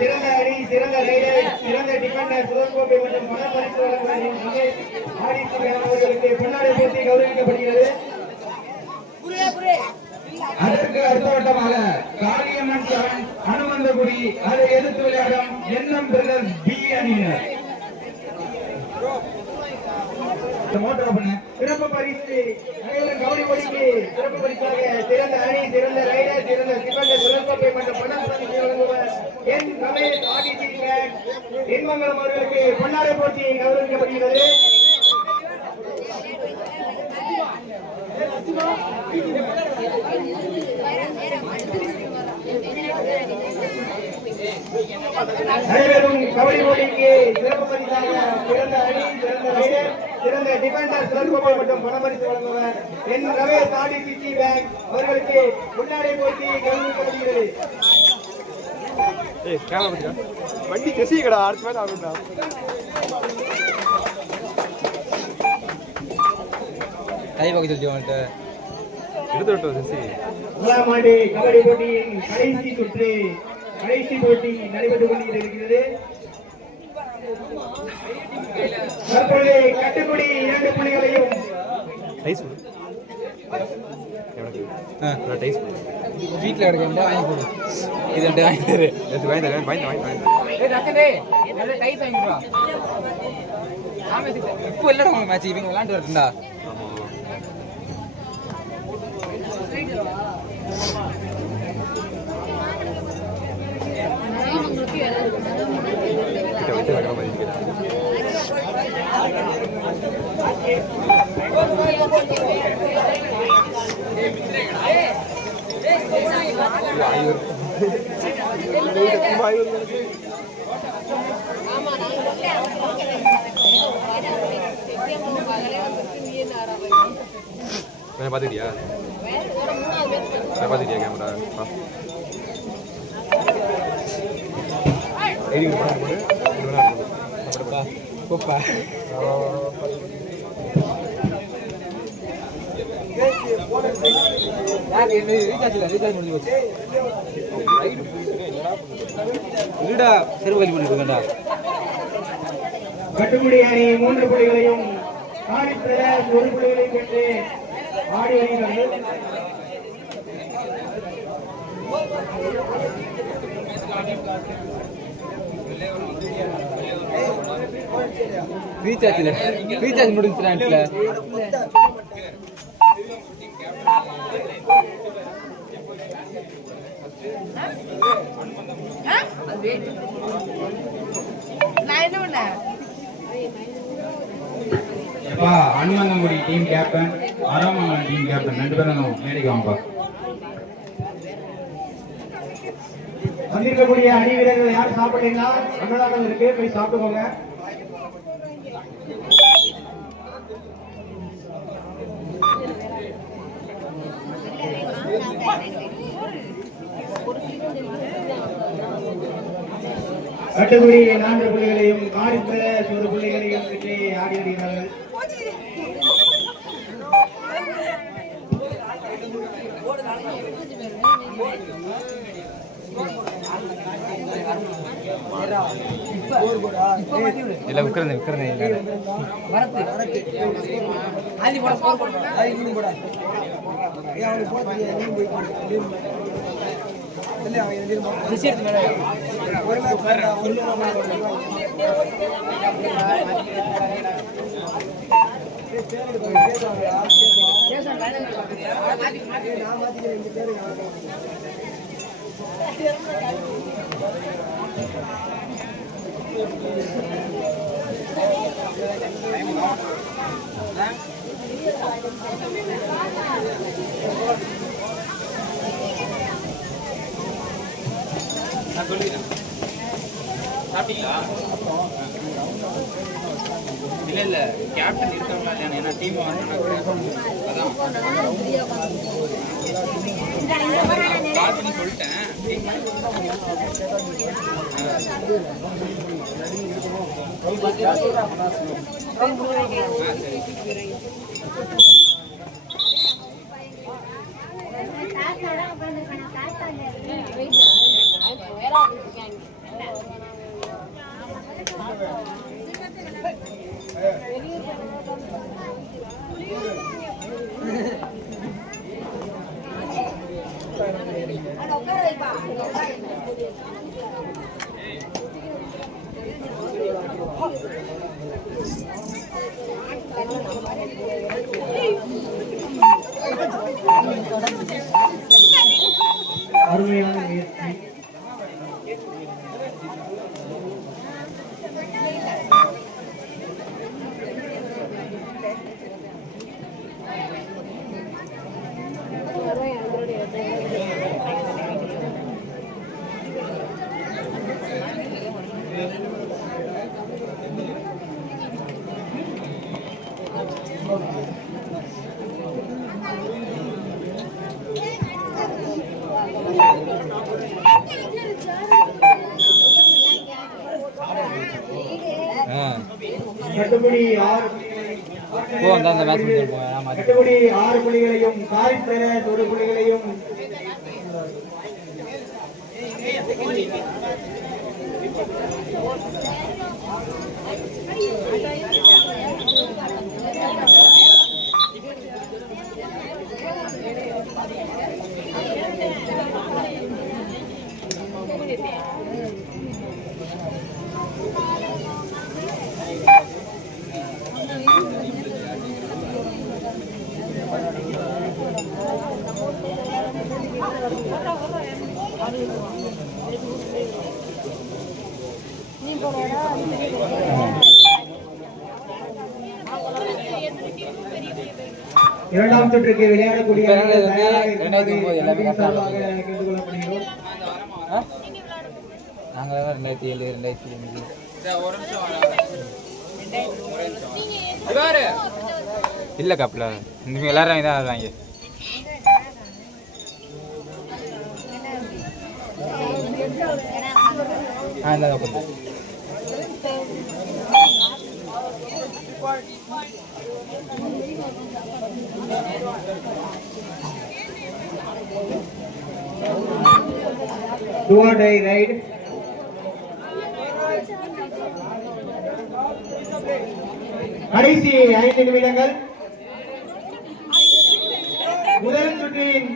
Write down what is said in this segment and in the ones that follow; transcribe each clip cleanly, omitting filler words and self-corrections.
சிறந்த அணி, சிறந்த ரைடர், சிறந்த டிஃபெண்டர், சுதர்கோப்பை மற்றும் பணப்பரிசு அவர்களுக்கு பொன்னாடை போட்டி கௌரவிக்கப்படுகிறது. அதற்கு அர்த்தவட்டமாக காளியம்மன் அனுமந்தகுடி அதை எதிர்த்து விளையாடும் எண்ணம் பிரதர்ஸ் பி அணியினர் சிறப்பு பரிசு கௌரி கொடிக்கு சிறப்பு பரிசாக சிறந்த அணி, சிறந்த ரைடர், சிறந்த டிஃபெண்டர், சுதர்கோப்பை மற்றும் பணப்பரிசு வழங்குவர் என் ரமேஷ் ஆடிசி என்மங்கலம் அவர்களுக்கு பொன்னாடை போட்டி கௌரவிக்கப்படுகிறது. நடைபெறும் கபடி போட்டிக்கு சிறப்பு பரிசாக சிறந்த அணி, சிறந்த ரைடர், சிறந்த டிஃபெண்டர், சுதர்கோப்பை மற்றும் பணப்பரிசு வழங்குவர் என் ரமேஷ் ஆடிசி பேங்க் அவர்களுக்கு பொன்னாடை போட்டி கௌரவிக்கப்படுகிறது. வண்டி கசிக்கடா அடுத்த மாதிரி ஆகும்டா. கை பக்கத்து எடுத்து விட்டோம் சசி. முதலாம் ஆண்டு கபடி போட்டியின் கடைசி போட்டி நடைபெற்றுக் கொண்டிருக்கிறது. தற்போது கட்டுக்குடி 2 புள்ளிகளையும் வீட்டில் எடுக்க வாங்கி போடு. இது இப்போ இல்லடா உங்க மேட்ச் இவங்க விளையாண்டு வரட்டுண்டா. பாத்துக்கிட்டியா கேமரா கட்டுக்குடி அணி 3 புள்ளிகளையும் 1 புள்ளிகளையும் பெற்று ஆடி வருகிறது. ரீசார்ஜ் முடிஞ்சுல அன்மங்கங்குடி team captain, Aramangalam team captain 2 பேரும் மேடைக்கு வாங்கப்பா. வந்திருக்கக்கூடிய அணி வீரர்கள் யாரும் சாப்பிட்டீங்கன்னா அன்னதானம் இருக்கு, போய் சாப்பிட்டுக்கோங்க. கட்டுக்குடி 4 புள்ளிகளையும் காரிப்பேர 1 புள்ளிகளையும் பெற்று ஆடி வருகிறார்கள். இல்ல விக்ரனே வரத்து ஆதி போட ஸ்கோர் போடு ஆதி நீ போடா ஏன் அவனுக்கு போடுறியா நீ போய் சாப்பிட்டீங்களா? இல்ல இல்ல கேப்டன் இருக்காங்களா இல்லையா? ஏன்னா டீம் வந்து கால் பண்ணி சொல்லிட்டேன். அருமையான முயற்சி. கட்டுப்படி 6 கட்டுப்படி 6 புள்ளிகளையும் காரிஸ் பெரஸ் 1 புள்ளிகளையும் இரண்டாம் சுற்றுக்கு விளையாடக்கூடிய நாங்கள் 2007 2008 இல்லை கப்பில் இந்த எல்லாரும் இதான் வருவாங்க. இந்த cup do or die ride. கடைசி 5 நிமிடங்கள். முதல் சுற்றின்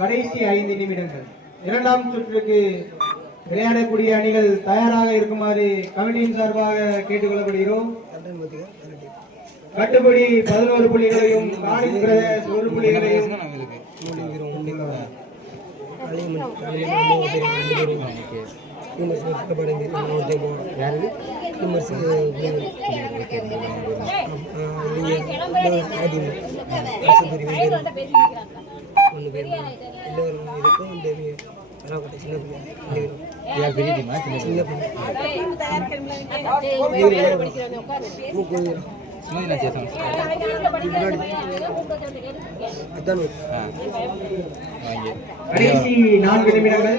கடைசி 5 நிமிடங்கள். இரண்டாம் சுற்றுக்கு விளையாடக்கூடிய அணிகள் தயாராக இருக்குமாறு கமிட்டியின் சார்பாக கேட்டுக்கொள்ளப்படுகிறோம். கட்டுப்படி 11 புள்ளிகளையும் காரிஸ் பிரதேஷ் 1 புள்ளிகளையும் கடைசி 4 நிமிடங்கள்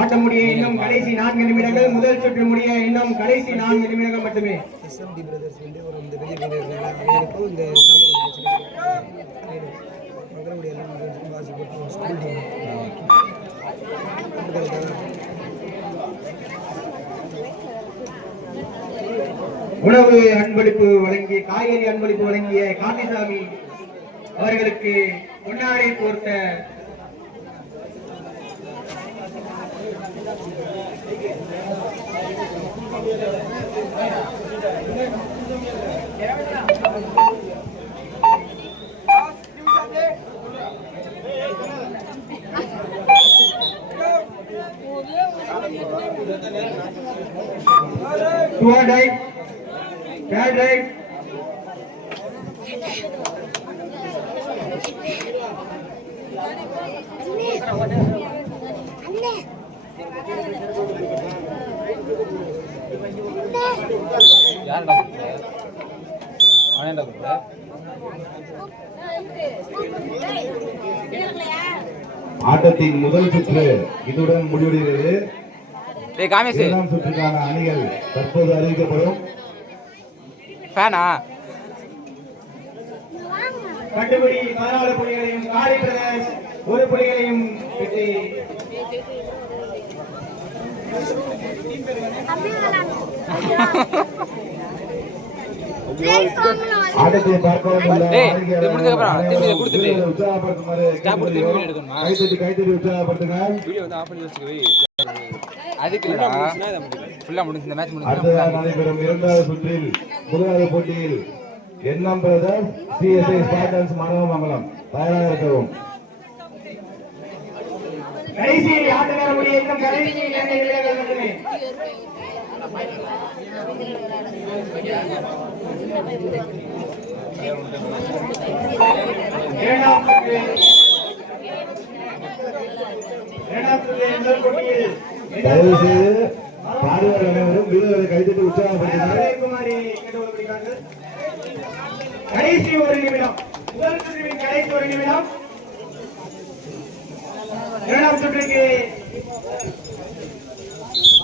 ஆட்ட முடிய இன்னும் கடைசி 4 நிமிடங்கள். முதல் சுற்று முடிய இன்னும் கடைசி 4 நிமிடங்கள் மட்டுமே. உணவு அன்பளிப்பு வழங்கிய காய்கறி அன்பளிப்பு வழங்கிய காந்திசாமி அவர்களுக்கு பொன்னாடை போர்த்த right, bad right. யாருடா கூப்பிட்ட? அவனேடா கூப்பிட்ட? ஆட்டத்தின் முதல் சுற்று இதுடன் முடிவடைகிறது. டேய் காமேஷ் இரண்டாம் சுற்றுக்கான அணிகள் தற்போது அறிவிக்கப்படும். ஃபேனா கட்டுப்படி 14 புள்ளிகளையும் காளி பிரதேஷ் 1 புள்ளிகளையும் பெற்று ஆட்டத்தை பார்க்க டேய், இது முடிஞ்சதுக்கு அப்புறம் திரும்பி இதை கொடுத்துட்டு உற்சாகப்படுத்துமாறு ஸ்டாப் கொடுத்து திரும்பி எடுக்கணுமா? கைத்தட்டி உற்சாகப்படுத்துங்க. வீடியோ வந்து ஆஃப் பண்ணி வச்சுக்கவே. அதுக்கு இல்லடா ஃபுல்லாக முடிஞ்சு இந்த மேட்ச் அடுத்ததாக முடிஞ்சு நடைபெறும் இரண்டாவது சுற்றில் முதலாவது போட்டியில் என்எம் பிரதர்ஸ் சிஎஸ்ஐ ஸ்பார்டன்ஸ் மனோமங்கலம் தயாராக இருக்கவும். கடைசி ஆட்ட நேர முடிய இன்னும் கடைசி 2 நிமிடங்கள் மட்டுமே. இரண்டாம் சுற்று முதல் போட்டியில் தயவு செய்து பார்வையாளர் அனைவரும் வீரர்களை கைத்தட்டி உற்சாகப்படுத்துங்கள். குமாரி கேட்டுக்கொள்ளப்படுகிறார்கள். கடைசி 1 நிமிடம். முதல் சுற்றின் கடைசி 1 நிமிடம். இரண்டாம் சுற்றுக்கு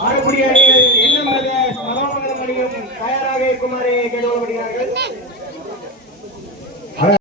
ஆடக்கூடிய அணிகள் என்ன மனோமங்கலம் அணியும் தயாராக இருக்குமாறு கேட்டுக்கொள்ளப்படுகிறார்கள்.